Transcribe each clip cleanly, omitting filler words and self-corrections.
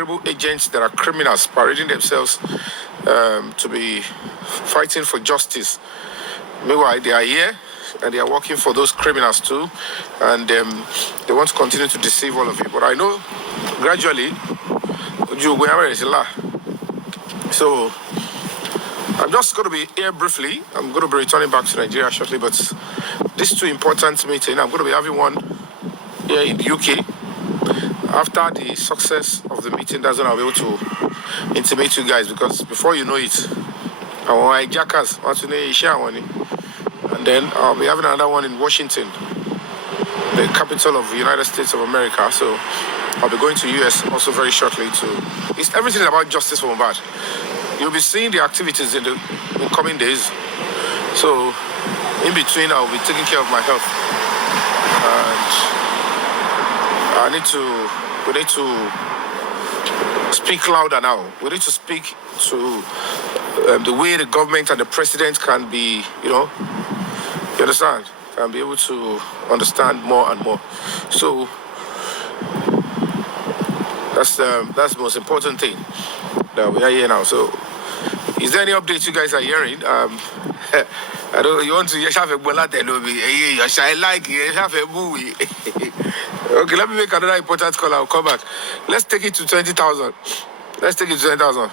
terrible agents that are criminals parading themselves to be fighting for justice. Meanwhile, they are here and they are working for those criminals too, and they want to continue to deceive all of you. But I know gradually, so I'm just going to be here briefly. I'm going to be returning back to Nigeria shortly, but this is too important meeting. I'm going to be having one here in the UK. After the success of the meeting, that's when I'll be able to intimate you guys, because before you know it, I want hijackers want to share one. And then I'll be having another one in Washington, the capital of the United States of America. So I'll be going to US also very shortly it's everything about justice for Mohbad. You'll be seeing the activities in coming days. So in between, I'll be taking care of my health. And we need to speak louder now. We need to speak to the way the government and the president can be, you understand? Can be able to understand more and more. So that's the most important thing that we are here now. So is there any updates you guys are hearing? I don't. You want to have a bullet? I like you have a movie. Okay, let me make another important call. I'll come back. Let's take it to 20,000. Let's take it to 20,000.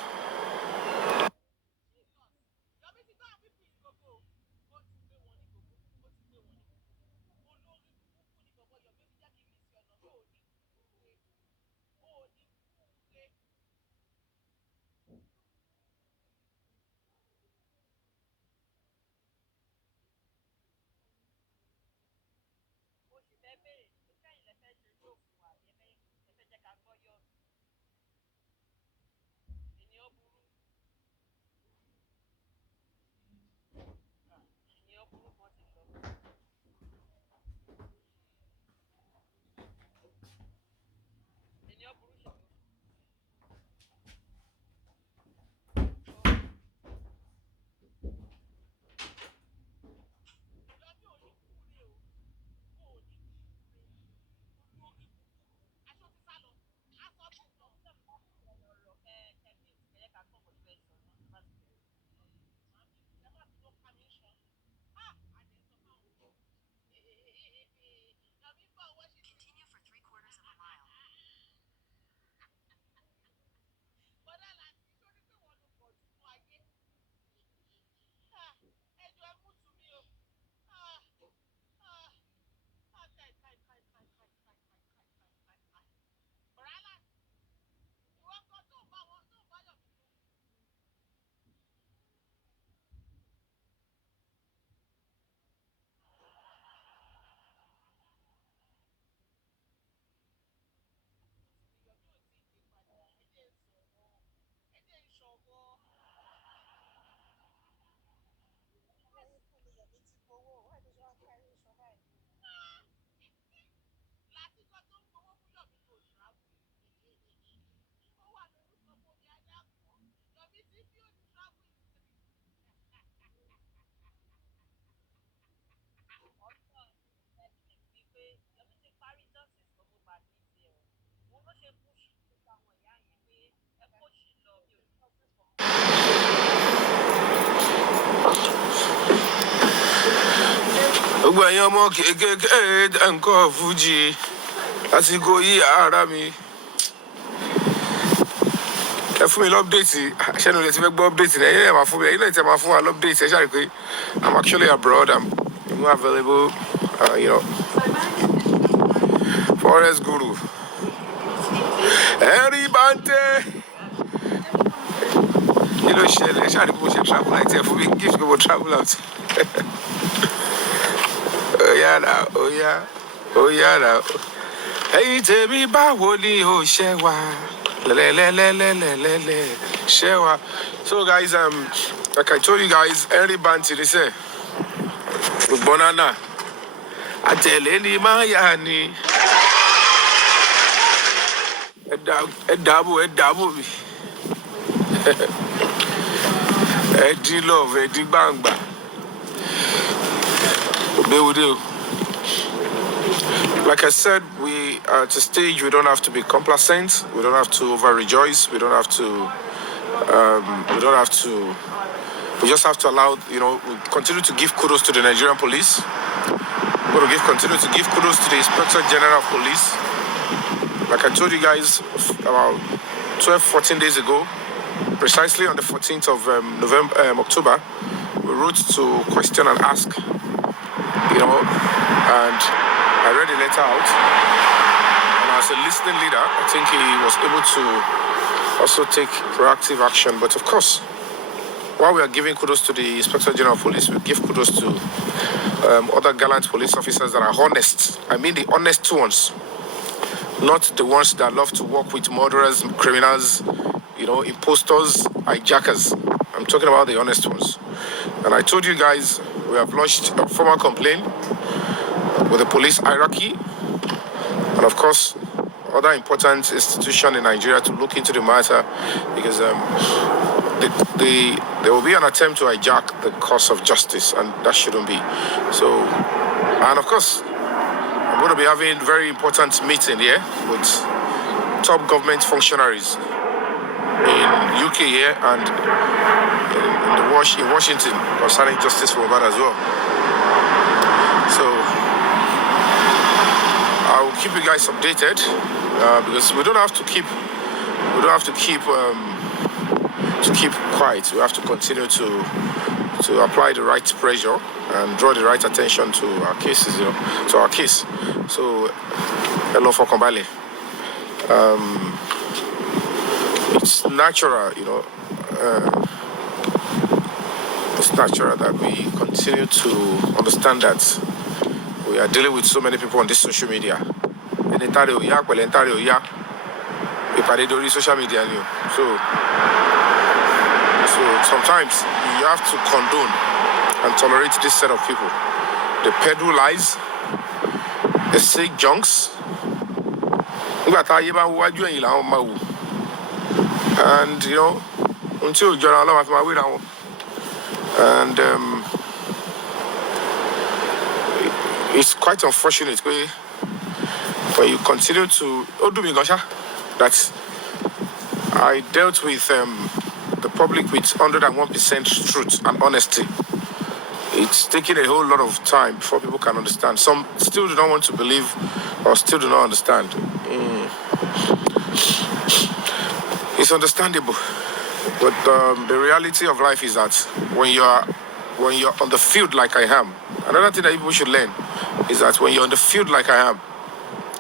Fuji. As you go here, Arami. If we update, I shall let you update. I'm actually abroad. I'm more available. Forest Guru. Harry Bante. Travel like that for me. Give you travel out. Oh yeah. Now. Hey, tell me about Woli Ho Shewa. Shewa. So guys, like I told you guys, Harry Bante, they say, Bonana. I tell any Mayani. A double. Eddie love, Eddie bang. They will do. Like I said, we are at a stage we don't have to be complacent. We don't have to over-rejoice. We don't have to. We don't have to. We just have to allow. We continue to give kudos to the Nigerian police. We're going to continue to give kudos to the Inspector General of Police. Like I told you guys about 12, 14 days ago, precisely on the 14th of October, we wrote to question and ask. And I read the letter out, and as a listening leader, I think he was able to also take proactive action. But of course, while we are giving kudos to the Inspector General of Police, we give kudos to other gallant police officers that are honest. I mean the honest ones, not the ones that love to work with murderers, criminals, imposters, hijackers. I'm talking about the honest ones. And I told you guys, we have lodged a formal complaint with the police hierarchy, and of course, other important institutions in Nigeria to look into the matter, because there will be an attempt to hijack the cause of justice, and that shouldn't be. So, and of course, I'm going to be having a very important meeting here with top government functionaries in UK here and in Washington concerning justice for Mohbad as well. So I will keep you guys updated because we don't have to keep quiet. We have to continue to apply the right pressure and draw the right attention to our cases, to our case. So hello for Kombale. It's natural, it's natural that we continue to understand that we are dealing with so many people on this social media. Social media. So sometimes you have to condone and tolerate this set of people. They peddle lies, they say junks. And until you and it's quite unfortunate when you continue to that I dealt with the public with 101% truth and honesty. It's taking a whole lot of time before people can understand. Some still do not want to believe or still do not understand. It's understandable, but the reality of life is that when you're on the field like I am, another thing that people should learn is that when you're on the field like I am,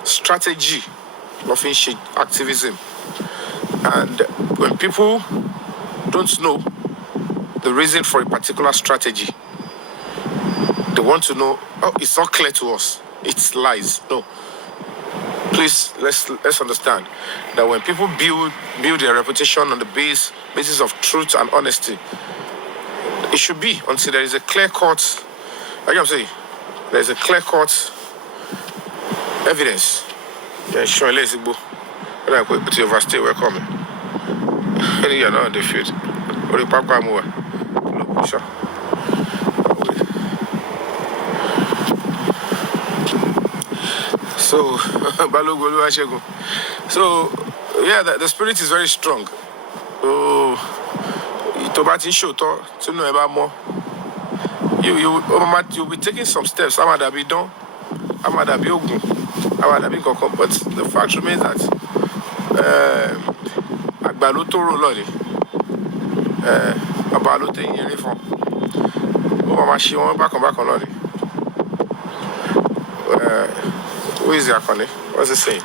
strategy, nothing shit, activism, and when people don't know the reason for a particular strategy, they want to know, it's not clear to us, it's lies. No. Please, let's understand that when people build their reputation on the basis of truth and honesty, it should be until there is a clear-cut, like I'm saying, there is a clear-cut evidence. Yeah, sure, let's go. When I go to overstay, we're coming. You're not on the field. Or the park more. Look, sure. So, yeah, the spirit is very strong. You'll be taking some steps. But the fact remains that who is Yakone? What's it saying?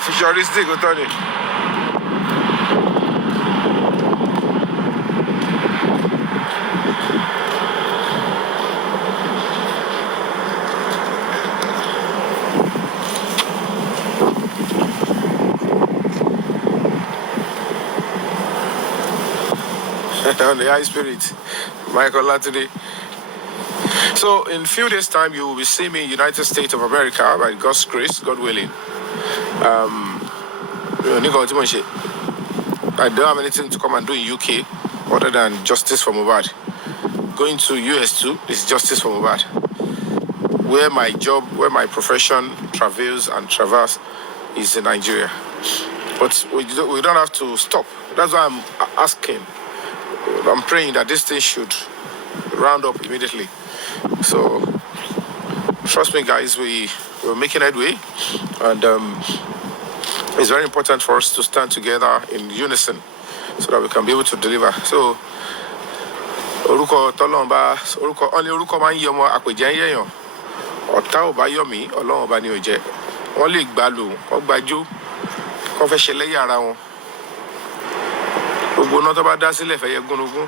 Futuristic, Tony. On the high spirit, Michael Latini. So in a few days' time, you will be seeing me in United States of America by God's grace, God willing. I don't have anything to come and do in UK other than justice for Mohbad. Going to US too is justice for Mohbad. Where my job, where my profession travails and traverse is in Nigeria. But we don't have to stop. That's why I'm asking. I'm praying that this thing should round up immediately. So, trust me, guys, we're making headway. And it's very important for us to stand together in unison so that we can be able to deliver. So, orúkọ tọ́lọ́run orúkọ máa ń yí ọmọ àpèjẹ́ ń yẹ̀yàn. Ọ̀tá ò bá Yomi, Ọlọ́run ọba ni ò jẹ́. Wọ́n lè gbàlù, wọ́n gbàjó, wọ́n fẹ́ ṣe lẹ́yìn ara wọn. Gbogbo náà tó bá dá sílẹ̀ fẹ́ yẹ gúnugún,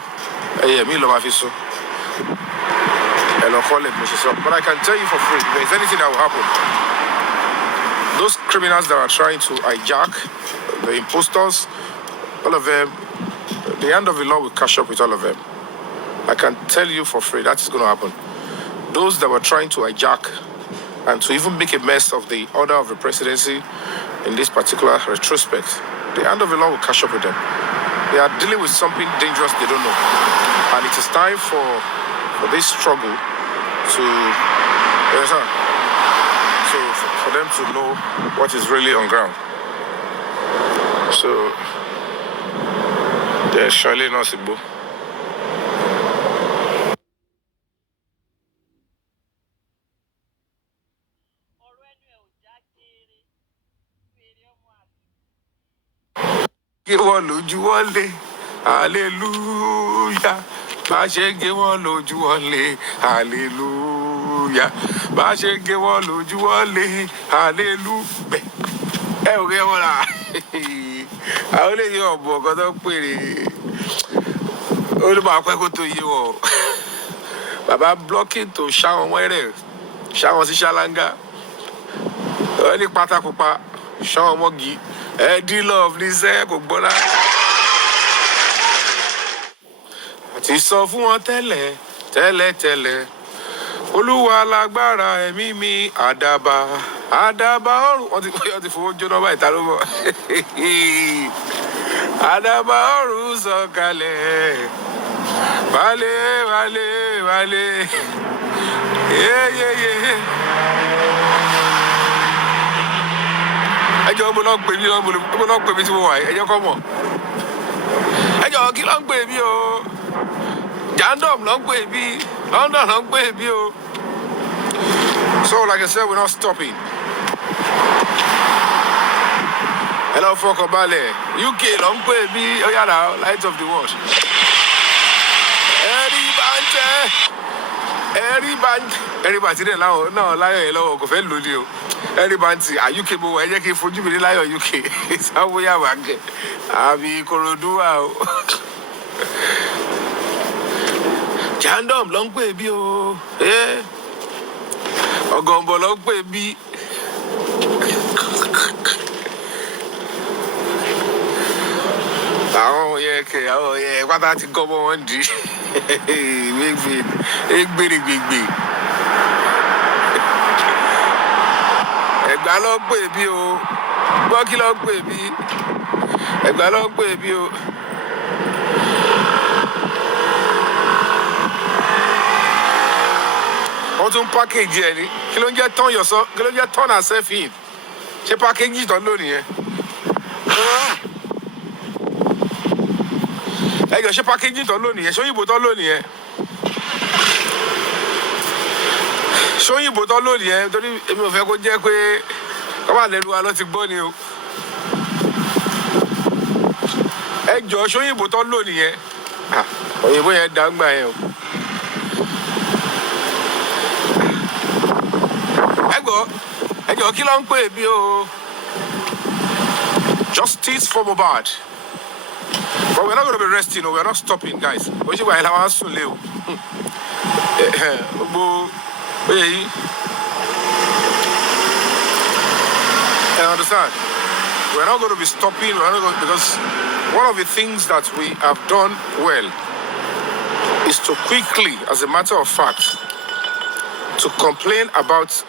ẹyẹ mi ló máa fi sùn. Ẹ lọ kọ́lẹ̀ bí mo ṣe sọ. But I can tell you for free, if there's anything that will happen, those criminals that are trying to hijack, the imposters, all of them, the hand of the law will catch up with all of them. I can tell you for free that is going to happen. Those that were trying to hijack and to even make a mess of the order of the presidency in this particular retrospect, the hand of the law will catch up with them. They are dealing with something dangerous they don't know. And it is time for this struggle to, for them to know what is really on ground. So, there's surely no Sigbo. Gé wọn lójú wọlé, hallelujah. Bá ṣe gé wọn lójú wọlé, hallelujah. Bá ṣe gé wọn lójú wọlé, hallelujah. Ẹ ò gé wọn là. Àwọn olè yóò bọ̀ ọ̀kan tó pèrè. Ó ní máa pẹ́ kó tó yé wọn. Bàbá blocking tó ṣáwọn wẹ́rẹ̀, ṣáwọn sí ṣáláńgá. Ó ní pátákópa, ṣáwọn mọ́gì. Eddie Love ní sẹ́ kò gbọ́dá. Àti sọ fún wọn tẹ́lẹ̀. Olúwa lágbára ẹ̀mí mi àdàbà ọ̀run. Wọ́n ti fowó jóná báyìí ta ló mọ̀. Àdàbà ọ̀run sọ̀kalẹ̀. Wálé. Yeah. Ẹjọ́ mo lọ pè mí tí mo wà yìí, ẹjọ́ kọ́ mọ̀. Ẹjọ́ kí ló ń pè mí o? Jandom ló ń pè mí, London ló ń pè mí o. So like I said, we're not stopping. Hello, fọkànbalẹ̀. UK ló ń pè mí, ó yàrá light of the world. Ẹ̀rí bàtí dẹ̀ láwọn náà láyọ̀ yẹn lọ́wọ́ kò fẹ́ lò ní o. Ẹ̀rí bàtí UK mo wọ̀ ẹ jẹ́ kí n fojú mi ní láyọ̀ UK. Sáwóyà wà gẹ̀. Àbí Ìkòròdú wà o. Jandom ló ń pè bí o. Ọ̀gànbọ̀ ló ń pè bí. Àwọn yẹn pátá ti gọ́ mọ́ wọn dì í. Gbèrègbè. Ẹ̀gbá ló ń pè bí o. Gbọ́ kí ló ń pè bí. Ẹ̀gbá ló ń pè bí o. Wọ́n tún package ẹ̀ ní. Kí ló ń jẹ́ turn yourself in? Ṣé package tán lónìí yẹn? Ẹjọ́ ṣé package tán lónìí yẹn? Ṣóyìnbó tán lónìí yẹn? Ṣóyìnbó tán lónìí yẹn? Torí èmi ò fẹ́ kó jẹ́ pé kọ́mà lẹ́nu wa ló ti gbọ́ ni o. Ẹjọ́ ṣóyìnbó tán lónìí yẹn? Òyìnbó yẹn dàgbà yẹn o. Ẹjọ́ kí ló ń pè bí o? Justice for Mohbad. But we're not going to be resting, we're not stopping, guys. I understand. We're not going to be stopping, because one of the things that we have done well is to quickly, as a matter of fact, to complain about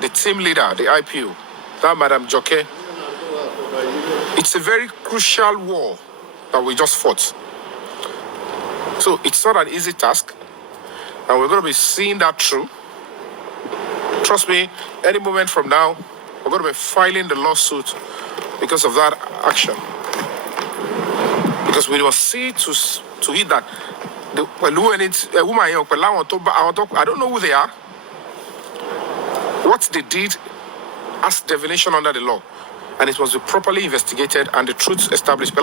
the team leader, the IPO, that Madam Joke. It's a very crucial war that we just fought. So it's not an easy task, and we're going to be seeing that through. Trust me, any moment from now, we're going to be filing the lawsuit because of that action. Because we must see to it that a woman, I don't know who they are. What they did as definition under the law, and it must be properly investigated and the truth established. I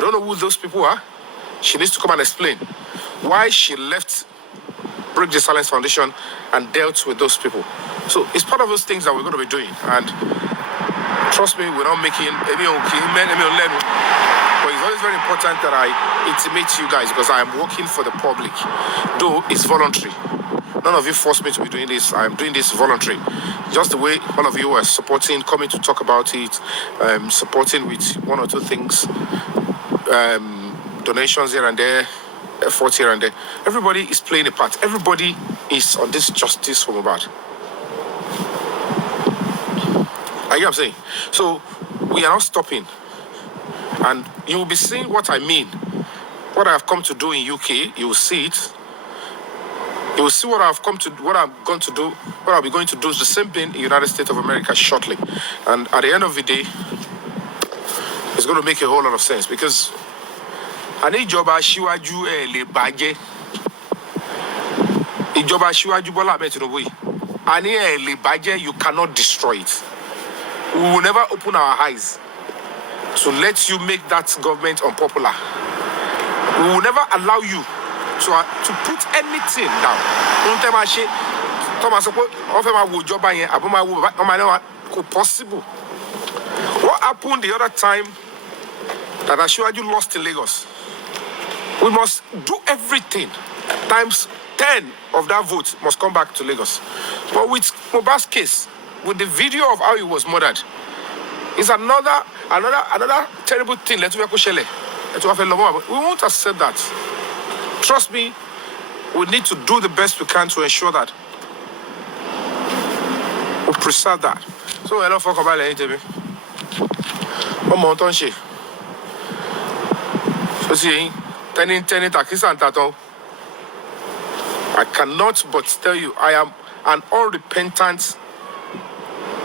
don't know who those people are. She needs to come and explain why she left Break the Silence Foundation and dealt with those people. So it's part of those things that we're going to be doing. And trust me, we're not making any learn. But it's always very important that I intimate you guys because I am working for the public, though it's voluntary. None of you forced me to be doing this. I'm doing this voluntary. Just the way all of you are supporting, coming to talk about it, supporting with one or two things, donations here and there, efforts here and there. Everybody is playing a part. Everybody is on this justice for Mohbad. I get what I'm saying. So we are not stopping. And you will be seeing what I mean. What I have come to do in UK, you will see it. You will see what I've come to, what I'm going to do, what I'll be going to do is the same thing in the United States of America shortly. And at the end of the day, it's going to make a whole lot of sense because ani ìjọba aṣíwájú lè bàjẹ́. Ìjọba aṣíwájú Bọ́lá Ahmed Tinubu yìí. Ani lè bàjẹ́, you cannot destroy it. We will never open our eyes to let you make that government unpopular. We will never allow you to put anything down. Possible. What happened the other time that Asiwaju lost in Lagos? We must do everything. Times 10 of that vote must come back to Lagos. But with Mohbad's case, with the video of how he was murdered, it's another terrible thing. We won't accept that. Trust me, we need to do the best we can to ensure that we preserve that. So I don't talk about anything. One more time, she. So see, I cannot but tell you, I am an unrepentant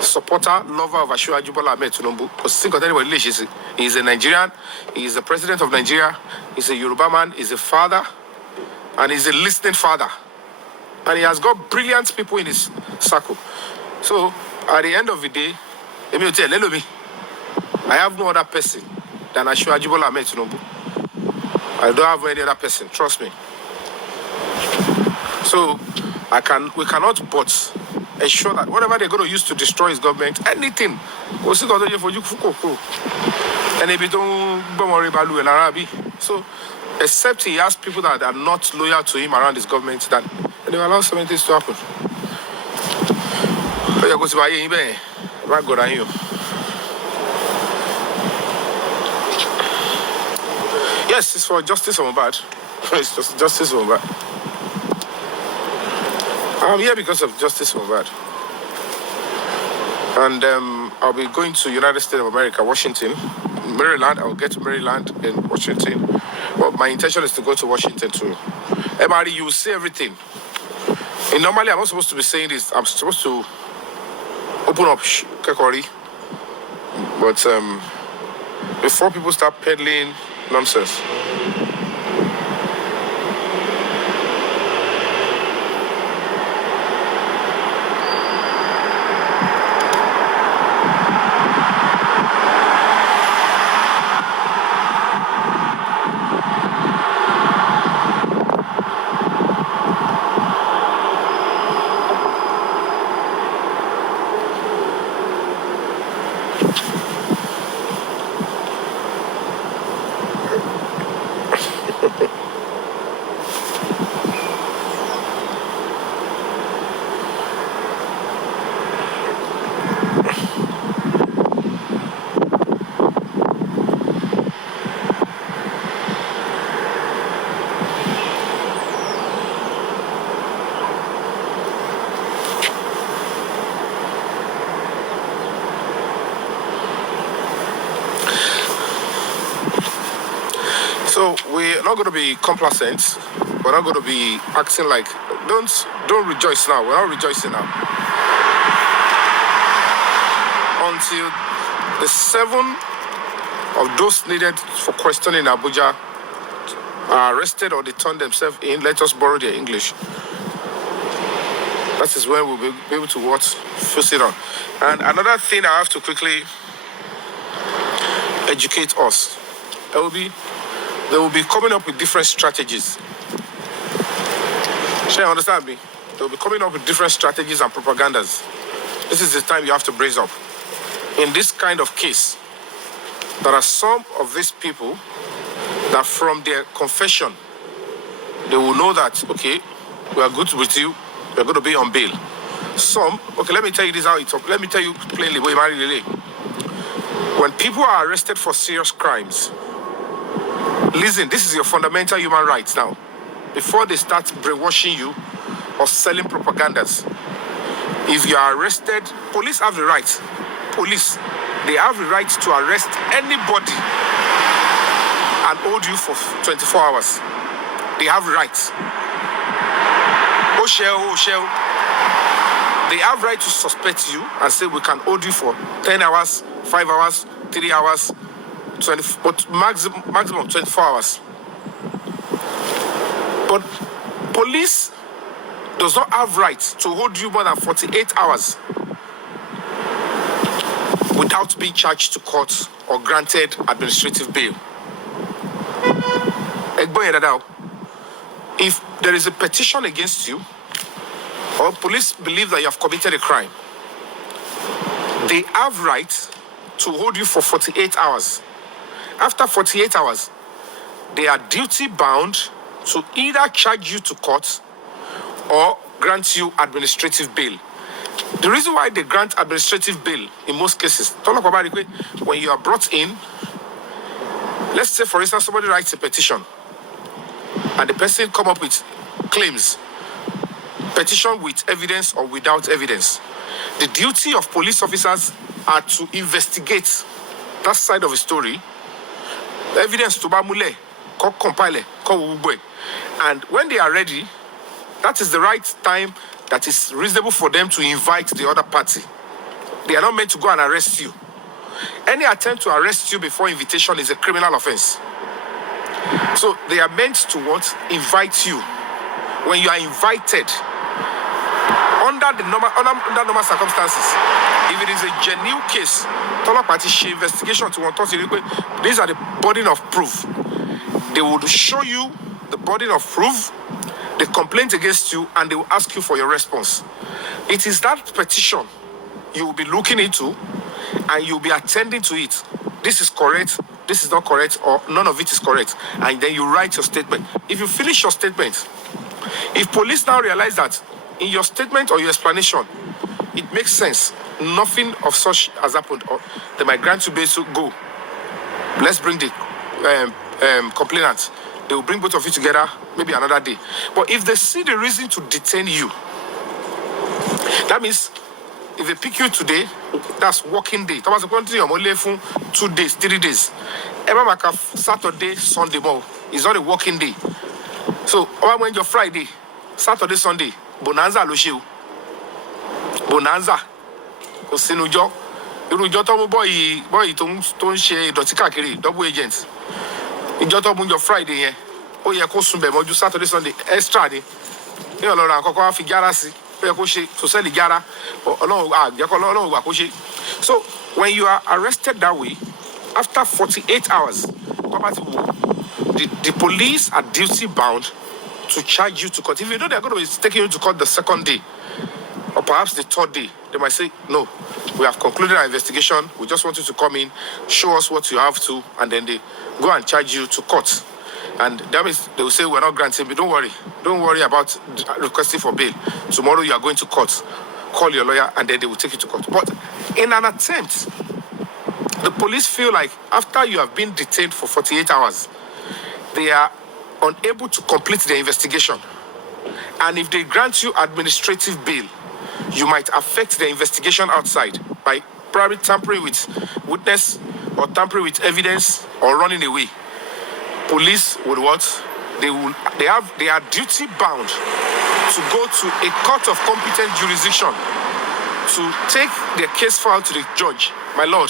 supporter, lover of Asiwaju Bola Ahmed Tinubu. Because think of anybody, he is a Nigerian, he is the president of Nigeria, he's a Yoruba man, he's a father, and he's a listening father. And he has got brilliant people in his circle. So, at the end of the day, I have no other person than Asiwaju Bola Ahmed Tinubu. I don't have any other person, trust me. So, we cannot but ensure that whatever they're going to use to destroy his government, anything, so, except he has people that are not loyal to him around his government, then they will allow so many things to happen. Yes, it's for justice for Mohbad. It's just justice for Mohbad. I'm here because of justice for Mohbad. And I'll be going to United States of America, Washington, Maryland. I'll get to Maryland and Washington. Well, my intention is to go to Washington too. MRE, you will see everything. And normally, I'm not supposed to be saying this. I'm supposed to open up Kekori. But before people start peddling nonsense. So we're not going to be complacent. We're not going to be acting like don't rejoice now. We're not rejoicing now until the 7 of those needed for questioning in Abuja are arrested or they turn themselves in. Let us borrow their English. That is when we'll be able to focus it on. And another thing I have to quickly educate us. They will be coming up with different strategies. Shall you understand me? They will be coming up with different strategies and propagandas. This is the time you have to brace up. In this kind of case, there are some of these people that from their confession, they will know that, okay, we are good with you, we are going to be on bail. Some, okay, let me tell you this how it's up. Let me tell you plainly, when people are arrested for serious crimes, listen, this is your fundamental human rights now. Before they start brainwashing you or selling propagandas, if you are arrested, police have the right. They have the right to arrest anybody and hold you for 24 hours. They have the right. They have right to suspect you and say we can hold you for 10 hours, 5 hours, 3 hours, 20, but maximum 24 hours. But police does not have right to hold you more than 48 hours without being charged to court or granted administrative bail. If there is a petition against you, or police believe that you have committed a crime, they have right to hold you for 48 hours. After 48 hours, they are duty bound to either charge you to court or grant you administrative bail. The reason why they grant administrative bail in most cases, when you are brought in, let's say for instance somebody writes a petition and the person come up with claims, petition with evidence or without evidence. The duty of police officers are to investigate that side of the story, evidence to bamule, compile, and when they are ready, that is the right time that is reasonable for them to invite the other party. They are not meant to go and arrest you. Any attempt to arrest you before invitation is a criminal offense. So they are meant to invite you. When you are invited, under normal circumstances, if it is a genuine case, investigation to these are the burden of proof. They will show you the burden of proof, the complaint against you, and they will ask you for your response. It is that petition you will be looking into, and you'll be attending to it. This is correct, this is not correct, or none of it is correct. And then you write your statement. If you finish your statement, if police now realize that in your statement or your explanation, it makes sense, nothing of such has happened, or they might grant you bail, so go. Let's bring the complainant. They will bring both of you together, maybe another day. But if they see the reason to detain you, that means if they pick you today, that's working day. Thomas, only 2 days, 3 days. Saturday, Sunday, it's not a working day. So when you're Friday, Saturday, Sunday, bonanza lo bonanza. Kò sínú jọ́. Irú ìjọ́ tó mú boy tó ń ṣe ìdọ̀tí káàkiri, double agents. Ìjọ́ tó mú your Friday yẹn, ó yẹ kó sùn bẹ̀ mọ́jú Saturday, Sunday, extra ni. Ní ọlọ́run àkọ́kọ́ wá fi jára sí. Ó yẹ kó ṣe sòsẹ́lì jára. Ọlọ́run wà kó ṣe. So when you are arrested that way, after 48 hours, the police are duty bound to charge you to court. If you know they're going to be taking you to court the second day, or perhaps the third day, they might say, no, we have concluded our investigation. We just want you to come in, show us what you have to, and then they go and charge you to court. And that means they will say, we're not granting, but don't worry. Don't worry about requesting for bail. Tomorrow you are going to court. Call your lawyer, and then they will take you to court. But in an attempt, the police feel like after you have been detained for 48 hours, they are unable to complete their investigation. And if they grant you administrative bail, you might affect the investigation outside by probably tampering with witness or tampering with evidence or running away. police would what? They are duty bound to go to a court of competent jurisdiction to take their case file to the judge. My lord,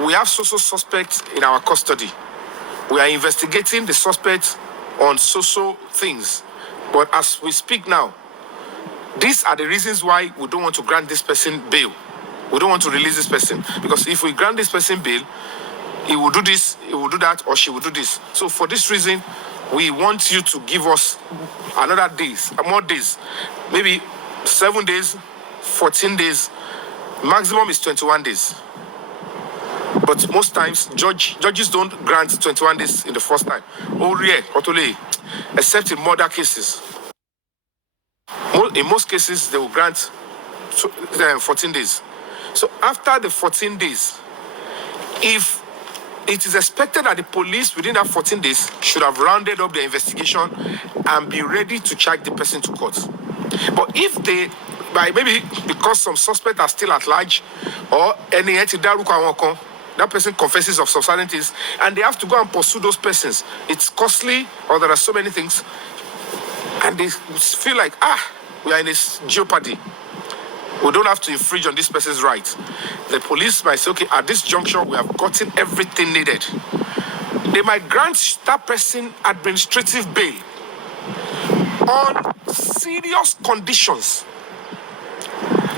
we have so-so suspects in our custody. We are investigating the suspects on so-so things. But as we speak now, these are the reasons why we don't want to grant this person bail. We don't want to release this person. Because if we grant this person bail, he will do this, he will do that, or she will do this. So for this reason, we want you to give us another days, more days. Maybe 7 days, 14 days. Maximum is 21 days. But most times, judges don't grant 21 days in the first time. Except in murder cases. In most cases, they will grant 14 days. So after the 14 days, if it is expected that the police within that 14 days should have rounded up the investigation and be ready to charge the person to court. But if they, maybe because some suspects are still at large, or any that person confesses of some certain things, and they have to go and pursue those persons, it's costly, or there are so many things, and they feel like, we are in this jeopardy. We don't have to infringe on this person's rights. The police might say, okay, at this juncture, we have gotten everything needed. They might grant that person administrative bail on serious conditions.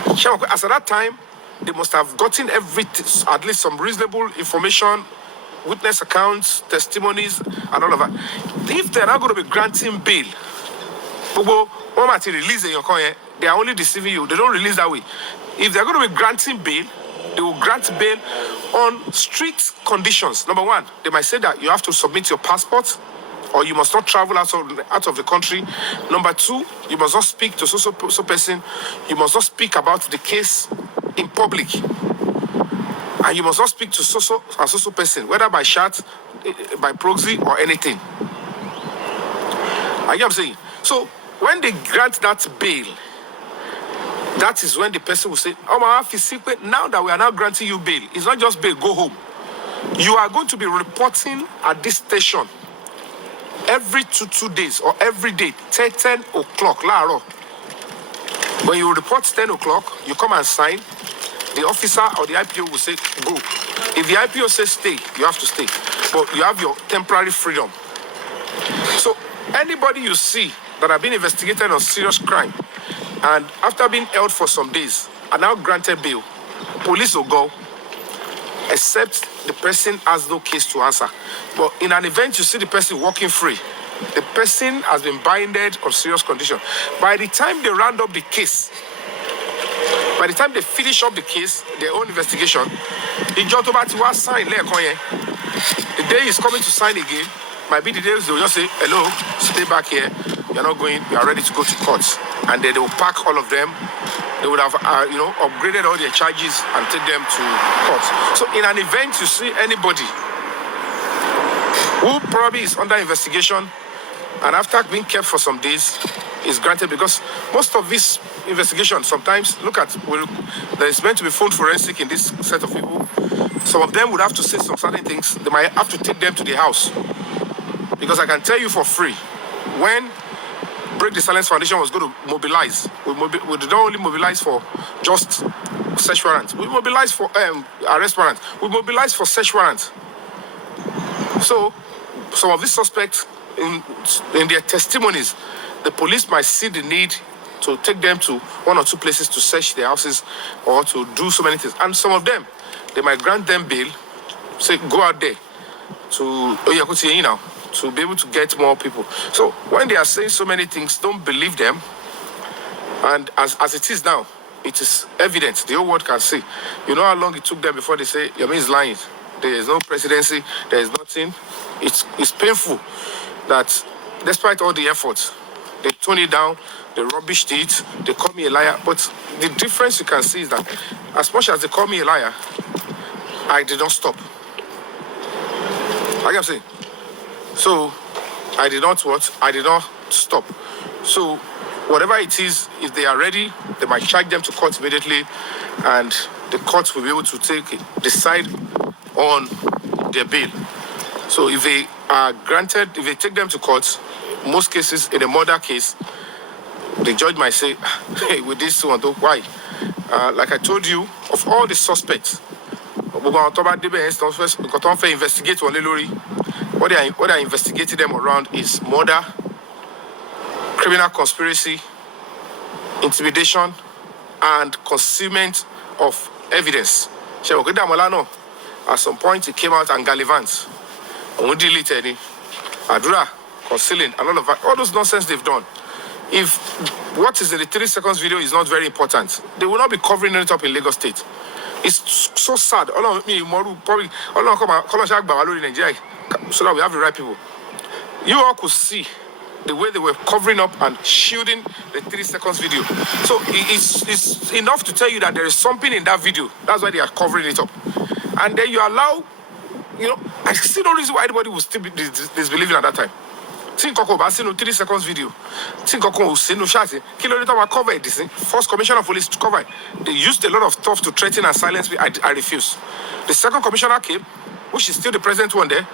As at that time, they must have gotten everything, at least some reasonable information, witness accounts, testimonies, and all of that. If they're not going to be granting bail, they are only deceiving you. They don't release that way. If they're going to be granting bail, they will grant bail on strict conditions. Number one, they might say that you have to submit your passport, or you must not travel out of the country. Number two, you must not speak to so person. You must not speak about the case in public. And you must not speak to so person, whether by chat, by proxy, or anything. I get what I'm saying? So when they grant that bail, that is when the person will say, now that we are now granting you bail, it's not just bail, go home. You are going to be reporting at this station every two days, or every day, 10 o'clock, Laro. When you report 10 o'clock, you come and sign. The officer or the IPO will say, go. If the IPO says stay, you have to stay. But you have your temporary freedom. So anybody you see that have been investigated on serious crime, and after being held for some days, are now granted bail, police will go, except the person has no case to answer. But in an event, you see the person walking free. The person has been binded on serious condition. By the time they round up the case, by the time they finish up the case, their own investigation, the day he's coming to sign again, might be the day they will just say, hello, stay back here. You're not going, you are ready to go to court. And then they will pack all of them. They would have, upgraded all their charges and take them to court. So in an event, you see anybody who probably is under investigation and after being kept for some days is granted, because most of this investigation, sometimes, look at, there is meant to be phone forensic in this set of people. Some of them would have to say some certain things. They might have to take them to the house. Because I can tell you for free, when Break the Silence Foundation was going to mobilize, we did not only mobilize for just search warrants, we mobilized for arrest warrants, we mobilized for search warrants. So some of these suspects, in their testimonies, the police might see the need to take them to one or two places to search their houses or to do so many things. And some of them, they might grant them bail, say, go out there to be able to get more people. So when they are saying so many things, don't believe them. And as it is now, it is evident. The whole world can see. You know how long it took them before they say, Yomi is lying. There is no presidency. There is nothing. It's painful that despite all the efforts, they tone it down, they rubbished it, they call me a liar. But the difference you can see is that as much as they call me a liar, I did not stop. Like I'm saying. So, I did not stop. So, whatever it is, if they are ready, they might charge them to court immediately, and the court will be able to decide on their bail. So, if they are granted, if they take them to court, most cases, in a murder case, the judge might say, hey, with this one, why? Like I told you, of all the suspects, we're going to talk about investigate one lorry. What they are investigating them around is murder, criminal conspiracy, intimidation, and concealment of evidence. At some point, he came out and gallivant. And deleted Adura, concealing, and all those nonsense they've done. If what is in the 3 seconds video is not very important, they will not be covering it up in Lagos State. It's so sad. All of me, probably, all of them in Nigeria, so that we have the right people. You all could see the way they were covering up and shielding the 3 seconds video. So it's enough to tell you that there is something in that video. That's why they are covering it up. And then you allow, I see no reason why anybody would still be disbelieving at that time. Think I've seen 3 seconds video. Think I've seen no shot. Kilometer cover this. First commissioner of police to cover it. They used a lot of stuff to threaten and silence me. I refuse. The second commissioner came, which is still the present one there.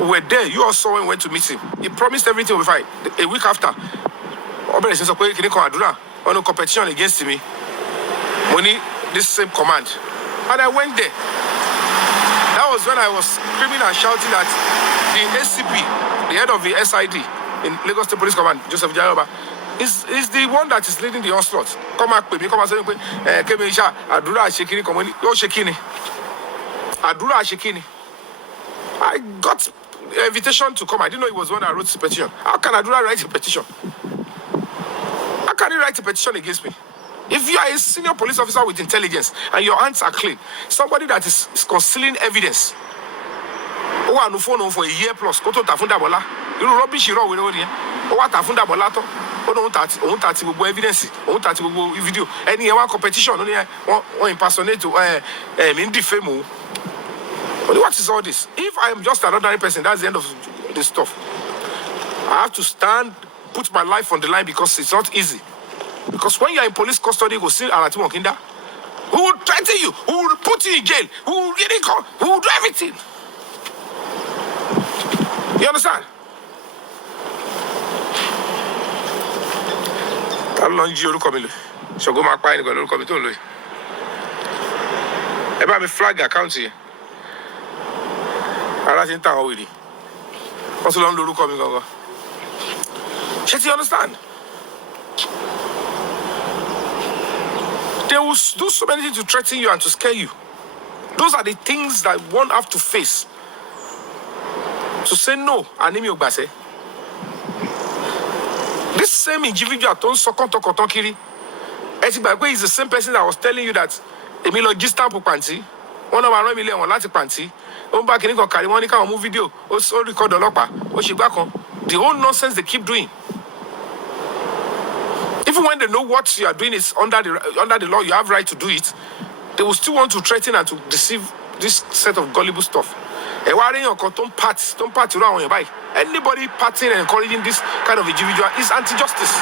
We were there. You all saw when we went to meet him. He promised everything would be fine. A week after, on a competition against me. Money, this same command. And I went there. That was when I was screaming and shouting at the SCP. The head of the SID in Lagos State Police Command, Joseph Jayoba, is the one that is leading the onslaught. Come back with me, come and say, Adura Shekini, Shekini. Adura Shekini. I got an invitation to come. I didn't know he was the one that wrote the petition. How can Adura write a petition? How can he write a petition against me? If you are a senior police officer with intelligence and your hands are clean, somebody that is concealing evidence, on the phone for a year plus, go to Tafunda Bola. You know, rubbish, you know, we know here. What Tafunda Bolato? Don't touch evidence, don't touch video. Any one competition, only one impersonate to defame. But what is all this? If I am just an ordinary person, that's the end of this stuff. I have to stand, put my life on the line because it's not easy. Because when you are in police custody, you go see Alati Mokinda, who will threaten you, who will put you in jail, who will get in court, who will do everything. You understand? How long do you come in? So go back and go come to Louis. About me flag account here. I don't think that already. Also long do come in go. You understand? They will do so many things to threaten you and to scare you. Those are the things that one have to face. To say no, Animi Ogbase. This same individual, Kiri, Etibagwe is the same person that was telling you that Emilio Gistan Panti, one of our million on Latin Panti, back in Karimonica move video, also record the lopa, the whole nonsense they keep doing. Even when they know what you are doing is under the law, you have right to do it, they will still want to threaten and to deceive this set of gullible stuff. Don't pat around on your bike. Anybody patting and encouraging this kind of individual is anti-justice.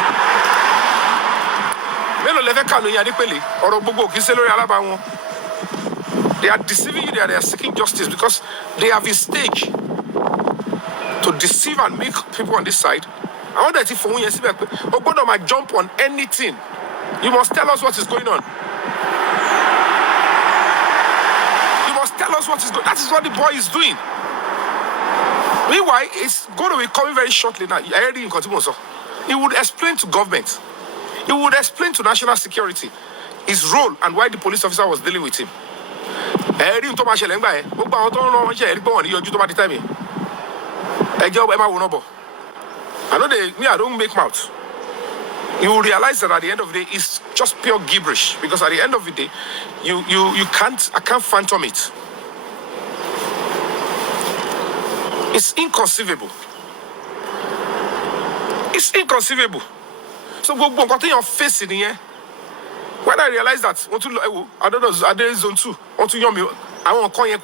They are deceiving you, they are seeking justice because they have a stake to deceive and make people on this side. I want that if you might jump on anything, you must tell us what is going on. Tell us what is going on. That is what the boy is doing. Meanwhile, it's going to be coming very shortly now. I already in continuous. He would explain to government. He would explain to national security his role and why the police officer was dealing with him. I don't make mouth. You will realize that at the end of the day, it's just pure gibberish. Because at the end of the day, I can't phantom it. It's inconceivable. It's inconceivable. So go continue your face in here. When I realized that, I don't know, I did zone 2. Yomi, I want to call you.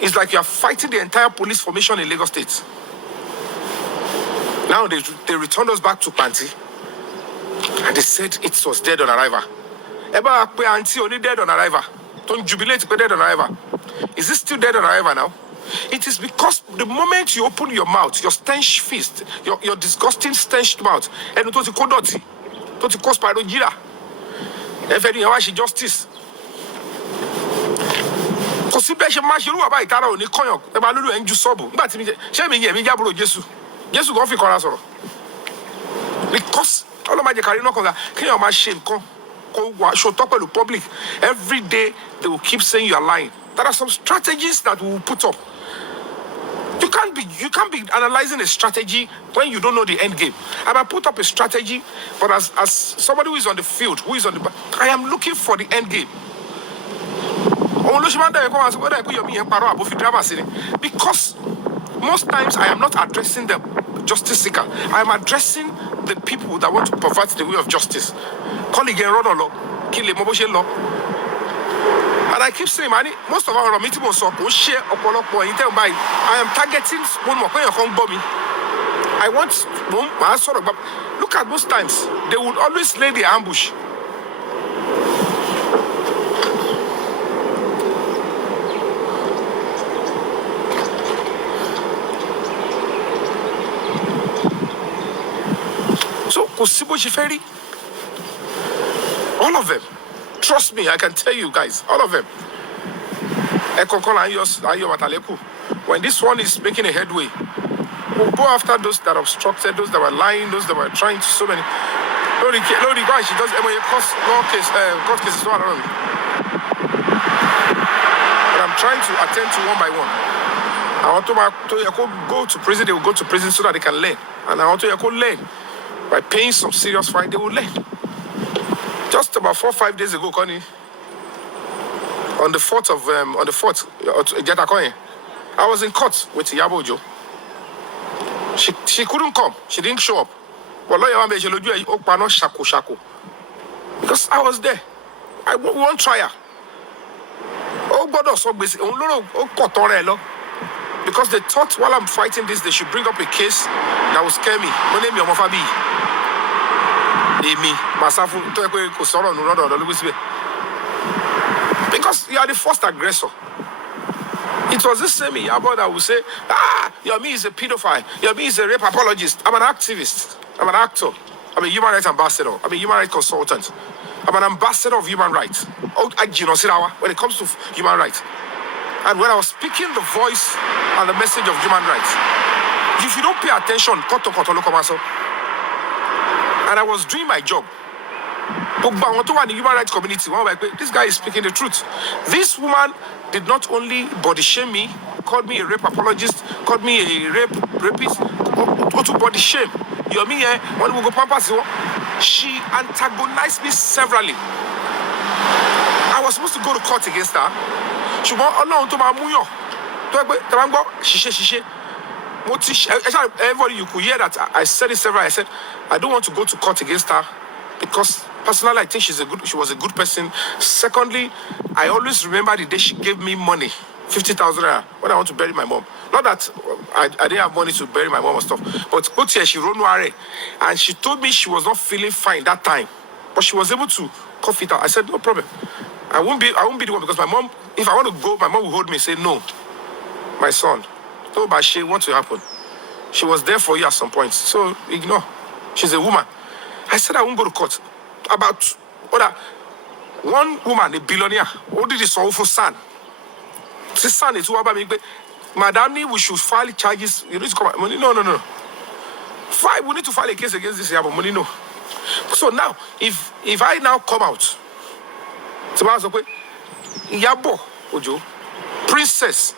It's like you are fighting the entire police formation in Lagos State. Now they returned us back to Panti. And they said it was dead on arrival. Eba Auntie only dead on arrival. Don't jubilate dead on arrival. Is it still dead on arrival now? It is because the moment you open your mouth, your stench fist, your disgusting stench mouth, and it was a kodoti, to cause pyrogira. If any justice. Because if you match you about it, on the coin, the Malulu and Jusobu, but Shaming Yabro Jesu. Jesu go for Corasoro. Because all of my carino, can you imagine? Show talk to the public. Every day they will keep saying you are lying. There are some strategies that we will put up. You can't be analyzing a strategy when you don't know the end game. I might put up a strategy, but as somebody who is on the field, who is on the, I am looking for the end game. Because most times I am not addressing the justice seeker. I am addressing the people that want to pervert the way of justice. And I keep saying, man, most of our meeting was so share I am targeting one more me. I want my sort of, look at most times they would always lay the ambush. So Kosibo Shiferi, all of them. Trust me, I can tell you guys, all of them. When this one is making a headway, we'll go after those that obstructed, those that were lying, those that were trying to so many. Lord, she does court cases all around me. But I'm trying to attend to one by one. I want to go to prison, they will go to prison so that they can learn. And I want to learn. By paying some serious fine, they will learn. Just about 4 or 5 days ago, Connie, on the 4th, I was in court with Yabojo. She couldn't come. She didn't show up. Because I was there. I won't try her. Because they thought while I'm fighting this, they should bring up a case that will scare me. My name is fabiyi. Because you are the first aggressor. It was this same Yabo that would say, Yomi is a pedophile. Yomi is a rape apologist. I'm an activist. I'm an actor. I'm a human rights ambassador. I'm a human rights consultant. I'm an ambassador of human rights. When it comes to human rights. And when I was speaking the voice and the message of human rights, if you don't pay attention, and I was doing my job. But in the human rights community, this guy is speaking the truth. This woman did not only body shame me, called me a rape apologist, called me a rapist, or to body shame. Yomi, when we go pampas, she antagonized me severally. I was supposed to go to court against her. She won't allow to my muyo. Everybody, you could hear that I said it several. I said I don't want to go to court against her because personally I think she was a good person. Secondly, I always remember the day she gave me money, 50,000 when I want to bury my mom. Not that I didn't have money to bury my mom and stuff, but she wrote noire, and she told me she was not feeling fine that time, but she was able to cough it out. I said no problem. I won't be the one because my mom. If I want to go, my mom will hold me and say no, my son. No, but she what will happen? She was there for you at some point, so ignore. She's a woman. I said I won't go to court. About one woman, a billionaire, who did this awful son. This son is who about me. Madam, we should file charges. You need to come out. Money? No. We need to file a case against this year, but money no. So now, if I now come out, Yabo Ojo, Princess,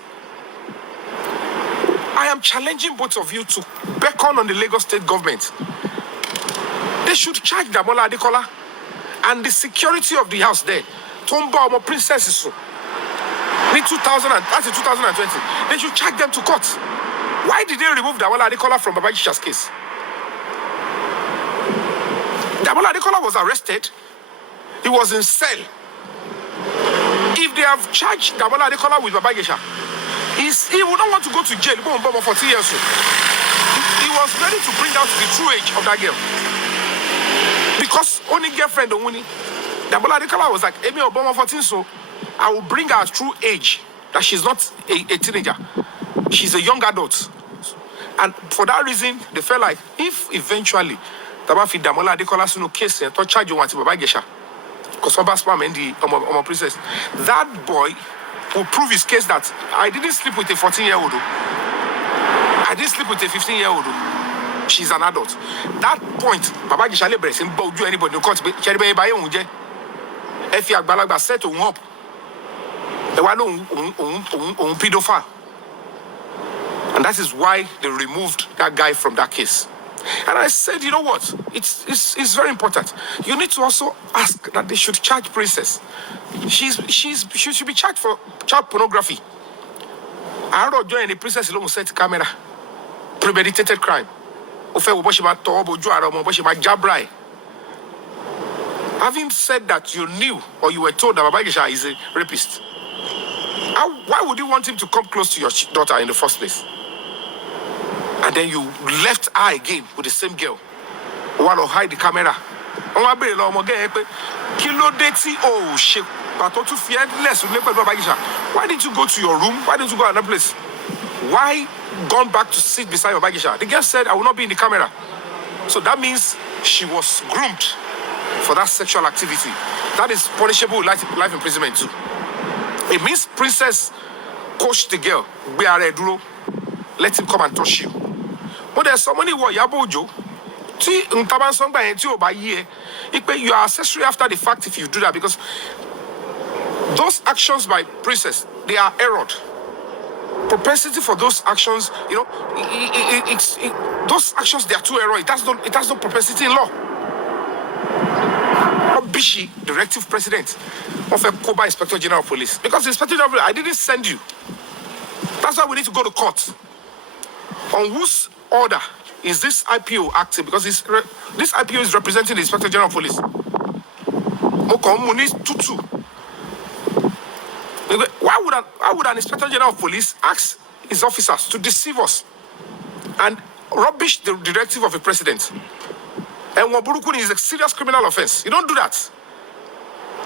I am challenging both of you to beckon on the Lagos state government. They should charge Damola Adekola and the security of the house there. Tomba Omo Princess in 2020. They should charge them to court. Why did they remove Damola Adekola from Babajisha's case? Damola Adekola was arrested. He was in cell. If they have charged Damola Adekola with Babajisha, he would not want to go to jail for 2 years. He was ready to bring out the true age of that girl. Because only girlfriend Only Damola Adekola was like, Emi Obama 14, so I will bring her true age, that she's not a teenager. She's a young adult. And for that reason, they felt like if eventually Tabafi Damola Adekola Sunu case and to charge you want to Baba Gesha, because Oba Spam and the princess, that boy will prove his case that I didn't sleep with a 14-year-old. I didn't sleep with a 15-year-old. She's an adult. That point, Baba Gesha le bẹ̀rẹ̀ sí ń bọ́ ojú anybody in court. Ṣẹ́ni báyé òun jẹ́. Ẹ fi àgbàlagbà set òun up. Ẹ wá lóun pedophile. And that is why they removed that guy from that case. And I said, you know what? It's very important. You need to also ask that they should charge Princess. She should be charged for child pornography. I don't join the Princess alone set camera. Premeditated crime. Having said that, you knew or you were told that Baba Gesha is a rapist. Why would you want him to come close to your daughter in the first place? And then you left her again with the same girl. Want to hide the camera. Why didn't you go to your room? Why didn't you go another place? Why gone back to sit beside Baba Gesha? The girl said, I will not be in the camera. So that means she was groomed for that sexual activity. That is punishable with life imprisonment too. It means Princess coached the girl. Let him come and touch you. But there's so many words. You are accessory after the fact if you do that, because those actions by Princess, they are errored. Propensity for those actions, those actions, they are too errored. It has no propensity in law. Bishi, directive president of a Koba Inspector General of Police. Because the Inspector General of Police, I didn't send you. That's why we need to go to court. On whose order is this IPO acting? Because this IPO is representing the Inspector General of Police. Why would an Inspector General of Police ask his officers to deceive us and rubbish the directive of a president? And Waburukuni is a serious criminal offense. You don't do that.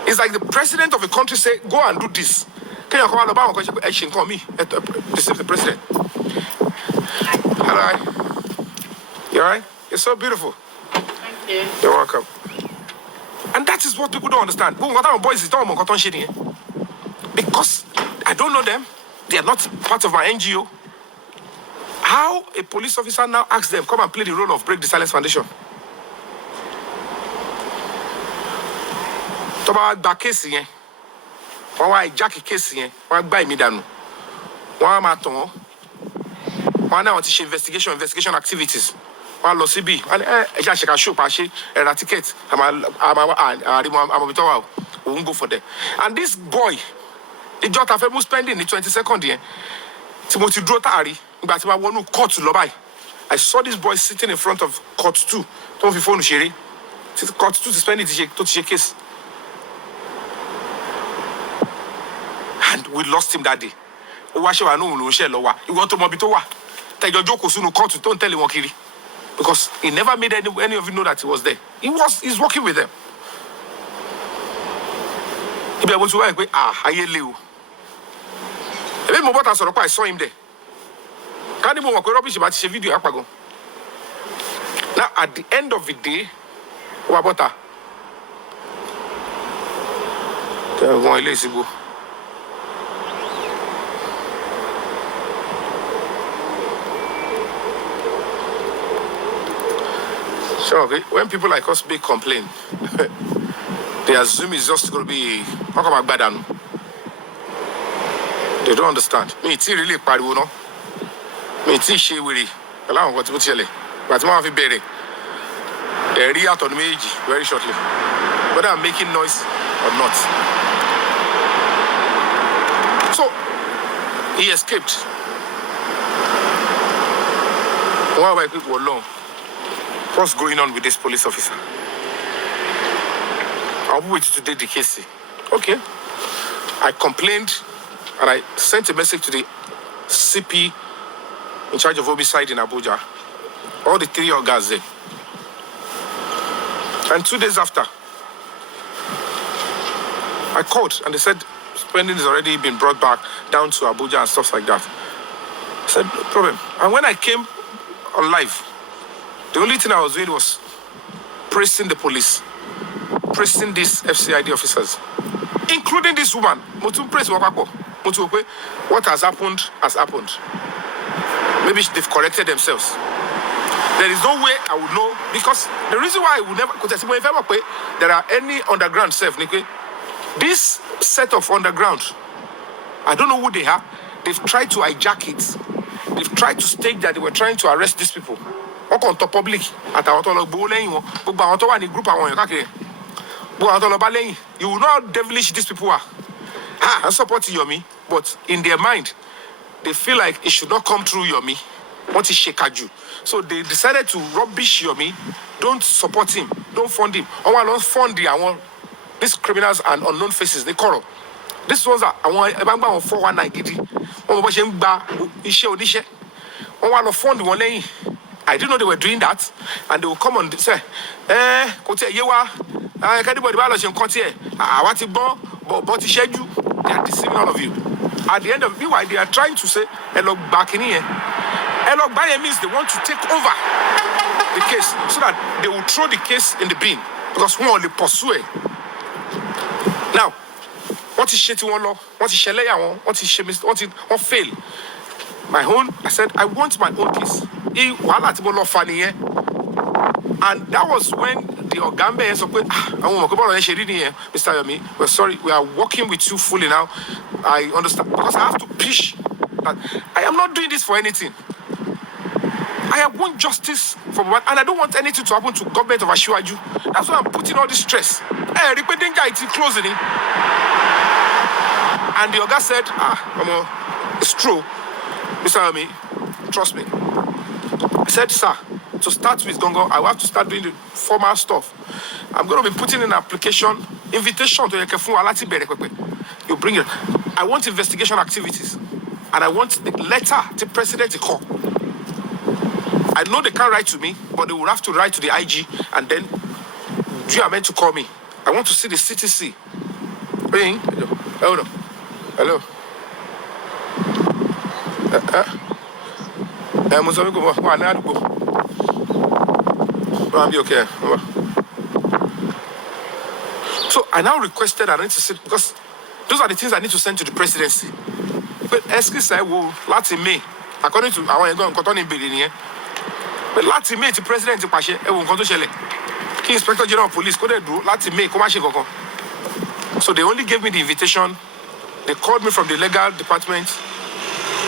It's like the president of a country say, go and do this. Can you call me? Deceive the president. Hello. You alright? You're so beautiful. Thank you. You're welcome. And that is what people don't understand. Because I don't know them. They are not part of my NGO. How a police officer now asks them, come and play the role of Break the Silence Foundation. About case here, why Jackie case here, why buy me down? Why maton? Why now teach investigation activities? Why lo CB? And just check a show, pashi, eradicate. I'm won't go for them. And this boy, the judge have been spending the 22nd year. Timothy Drotari, but I want to court to Lobai. I saw this boy sitting in front of court 2. Don't be phone Sherry. Court 2 to spend it to check case. And we lost him that day. You want to Mobitowa. Take your joke soon court, don't tell him Wakiri. Because he never made any of you know that he was there. He's working with them. He be able to work with I saw him there. Can't even work rubbish about the video. Now at the end of the day, what about that? So okay, when people like us big complain, they assume it's just going to be how come bad. They don't understand. Me, it's really bad, no. Me, it's she really. Allow what to tell you. But I'm having better. They react on me very shortly, whether I'm making noise or not. So he escaped. Why were people alone? What's going on with this police officer? I'll wait to take the case. Okay. I complained and I sent a message to the CP in charge of homicide in Abuja. All the 3 organs there. And 2 days after, I called and they said spending has already been brought back down to Abuja and stuff like that. I said, no problem. And when I came on live, the only thing I was doing was praising the police, praising these FCID officers, including this woman. Praise what has happened has happened. Maybe they've corrected themselves. There is no way I would know, because the reason why I would never, because if there are any underground self, this set of underground, I don't know who they are. They've tried to hijack it. They've tried to state that they were trying to arrest these people. On top public, at our group, you will know how devilish these people are. I support Yomi, but in their mind, they feel like it should not come through Yomi. What is Shekaju? So they decided to rubbish Yomi. Don't support him. Don't fund him. I want to fund these criminals and unknown faces. They call them. This ones are I want 419 gidi. I didn't know they were doing that, and they will come and say, they are deceiving all of you. At the end of it, they are trying to say, hello, back in here. Hello, by means they want to take over the case so that they will throw the case in the bin, because one only pursue it. Now, what is shitty one law? What is Shelaya one? What is Shemis? What is what fail? My own, I said, I want my own case. And that was when the Ogambe Mr. Yomi, we're sorry, we are working with you fully now. I understand, because I have to push that I am not doing this for anything. I want justice for what, and I don't want anything to happen to government of Ashiwaju. That's why I'm putting all this stress. Repeating guy, it's closing it. And the Oga said, it's true, Mr. Yomi, trust me. I said, sir, to start with Gongo, I will have to start doing the formal stuff. I'm going to be putting in an application, invitation to Yekefu Alati Berekwe. You bring it. I want investigation activities. And I want the letter to President to call. I know they can't write to me, but they will have to write to the IG, and then you are meant to call me. I want to see the CTC. Hello. Hello. I'll be okay. So I now requested I need to sit, because those are the things I need to send to the presidency. But excuse I will Latin May, according to our Confronting here. But Latin May, the president of Pashe, Key Inspector General of Police, could do Latin May, so they only gave me the invitation. They called me from the legal department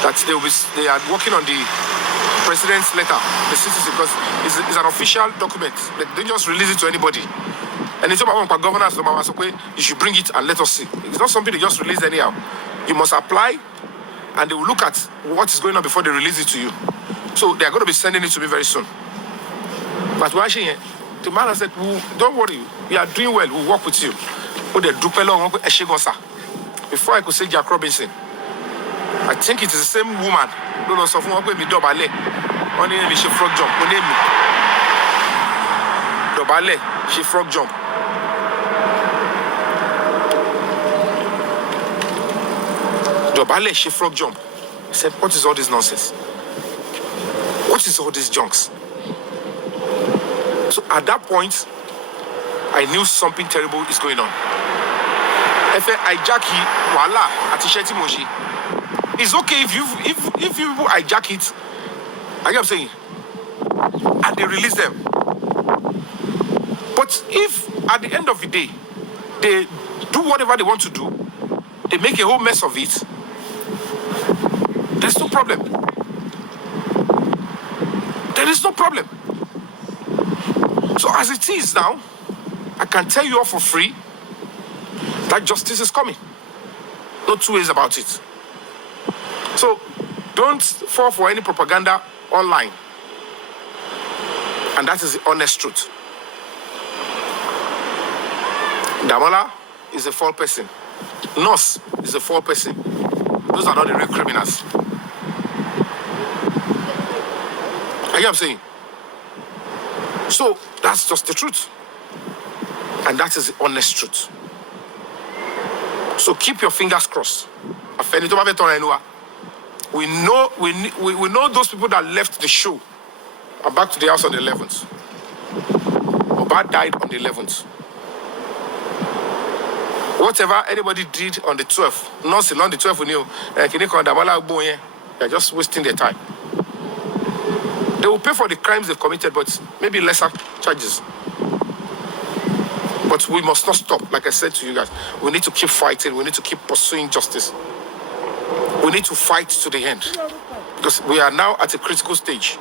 that they are working on the president's letter, the citizen, because it's an official document. They just release it to anybody. And it's about governance, you should bring it and let us see. It's not something they just release anyhow. You must apply, and they will look at what is going on before they release it to you. So they are going to be sending it to me very soon. But the man said, don't worry, we are doing well, we'll work with you. Before I could say Jack Robinson, I think it is the same woman. No, no, so for me, Dobale. Only name she frog jump. My name Dobale, she frog jump. Dobale, she frog jump. I said, what is all this nonsense? What is all these junks? So at that point, I knew something terrible is going on. If I hijack wala atisheti moshi. It's okay if you people hijack it. I am saying, and they release them. But if at the end of the day they do whatever they want to do, they make a whole mess of it, there's no problem. There is no problem. So as it is now, I can tell you all for free that justice is coming. No two ways about it. So don't fall for any propaganda online. And that is the honest truth. Damola is a foul person. Nos is a foul person. Those are not the real criminals. Are you what I'm saying? So that's just the truth. And that is the honest truth. So keep your fingers crossed. We know those people that left the show are back to the house on the 11th. Oba died on the 11th. Whatever anybody did on the 12th, not on the 12th, we knew. They're just wasting their time. They will pay for the crimes they've committed, but maybe lesser charges. But we must not stop. Like I said to you guys, we need to keep fighting. We need to keep pursuing justice. We need to fight to the end. Because we are now at a critical stage.